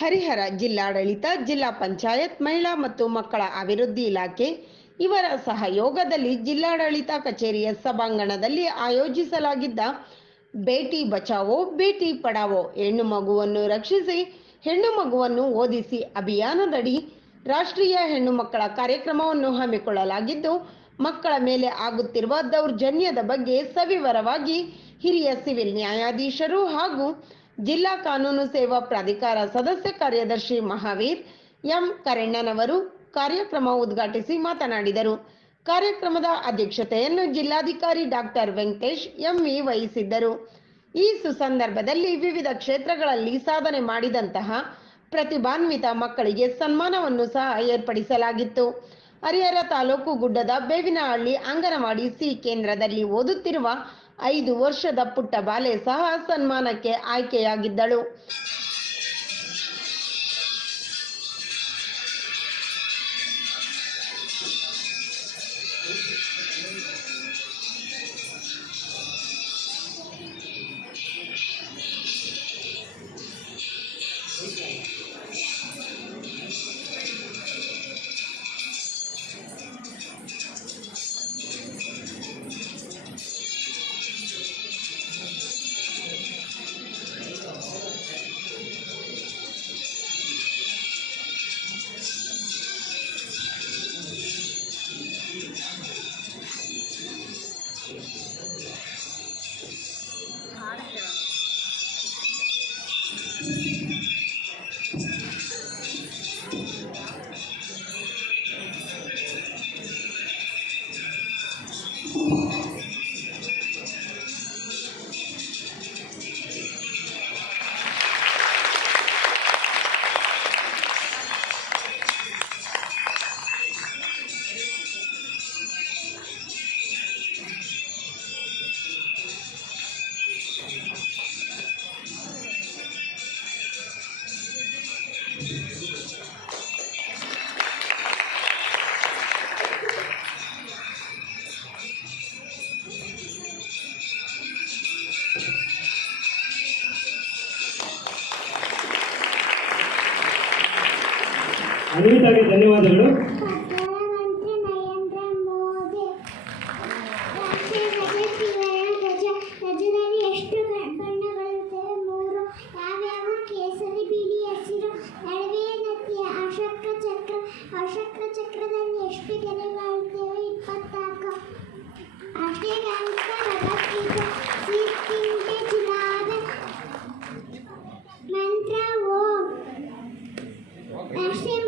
ಹರಿಹರ ಜಿಲ್ಲಾಡಳಿತ, ಜಿಲ್ಲಾ ಪಂಚಾಯತ್, ಮಹಿಳಾ ಮತ್ತು ಮಕ್ಕಳ ಅಭಿವೃದ್ಧಿ ಇಲಾಖೆ ಇವರ ಸಹಯೋಗದಲ್ಲಿ ಜಿಲ್ಲಾಡಳಿತ ಕಚೇರಿಯ ಸಭಾಂಗಣದಲ್ಲಿ ಆಯೋಜಿಸಲಾಗಿದ್ದ ಬೇಟಿ ಬಚಾವೋ ಬೇಟಿ ಪಡಾವೋ ಹೆಣ್ಣು ಮಗುವನ್ನು ರಕ್ಷಿಸಿ ಹೆಣ್ಣು ಮಗುವನ್ನು ಓದಿಸಿ ಅಭಿಯಾನದಡಿ ರಾಷ್ಟ್ರೀಯ ಹೆಣ್ಣು ಮಕ್ಕಳ ಕಾರ್ಯಕ್ರಮವನ್ನು ಹಮ್ಮಿಕೊಳ್ಳಲಾಗಿದ್ದು, ಮಕ್ಕಳ ಮೇಲೆ ಆಗುತ್ತಿರುವ ದೌರ್ಜನ್ಯದ ಬಗ್ಗೆ ಸವಿವರವಾಗಿ ಹಿರಿಯ ಸಿವಿಲ್ ನ್ಯಾಯಾಧೀಶರು ಹಾಗೂ ಜಿಲ್ಲಾ ಕಾನೂನು ಸೇವಾ ಪ್ರಾಧಿಕಾರ ಸದಸ್ಯ ಕಾರ್ಯದರ್ಶಿ ಮಹಾವೀರ್ ಎಂ ಕರೆಣ್ಣನವರು ಕಾರ್ಯಕ್ರಮ ಉದ್ಘಾಟಿಸಿ ಮಾತನಾಡಿದರು. ಕಾರ್ಯಕ್ರಮದ ಅಧ್ಯಕ್ಷತೆಯನ್ನು ಜಿಲ್ಲಾಧಿಕಾರಿ ಡಾಕ್ಟರ್ ವೆಂಕಟೇಶ್ ಎಂವಿ ವಹಿಸಿದ್ದರು. ಈ ಸುಸಂದರ್ಭದಲ್ಲಿ ವಿವಿಧ ಕ್ಷೇತ್ರಗಳಲ್ಲಿ ಸಾಧನೆ ಮಾಡಿದಂತಹ ಪ್ರತಿಭಾನ್ವಿತ ಮಕ್ಕಳಿಗೆ ಸನ್ಮಾನವನ್ನು ಸಹ ಏರ್ಪಡಿಸಲಾಗಿತ್ತು. ಹರಿಹರ ತಾಲೂಕು ಗುಡ್ಡದ ಬೇವಿನಹಳ್ಳಿ ಅಂಗನವಾಡಿ ಸಿ ಕೇಂದ್ರದಲ್ಲಿ ಓದುತ್ತಿರುವ 5 ವರ್ಷದ ಪುಟ್ಟ ಬಾಲೆ ಸಹ ಸನ್ಮಾನಕ್ಕೆ ಆಯ್ಕೆಯಾಗಿದ್ದಳು. ಅನಿತಾಗೆ ಧನ್ಯವಾದಗಳು. ಪ್ರಧಾನಮಂತ್ರಿ ನರೇಂದ್ರ ಮೋದಿ ರಾಷ್ಟ್ರೀಯ ಧ್ವಜದಲ್ಲಿ ಎಷ್ಟು ಬಣ್ಣಗಳಿರುತ್ತವೆ? 3. ಯಾವ್ಯಾವು? ಕೇಸರಿ, ಬಿಳಿ, ಹಸಿರು. ನಡುವೆ ನದಿಯ ಅಶೋಕ ಚಕ್ರದಲ್ಲಿ ಎಷ್ಟು ಗೆರೆಗಳಿರುತ್ತವೆ? 24. ರಾಷ್ಟ್ರೀಯ ಗಾಯಕ ಭಗವದ್ಗೀತೆ ಸೀತೆ ಚುನಾದ ಮಂತ್ರ ಓಂ. ರಾಷ್ಟ್ರೀಯ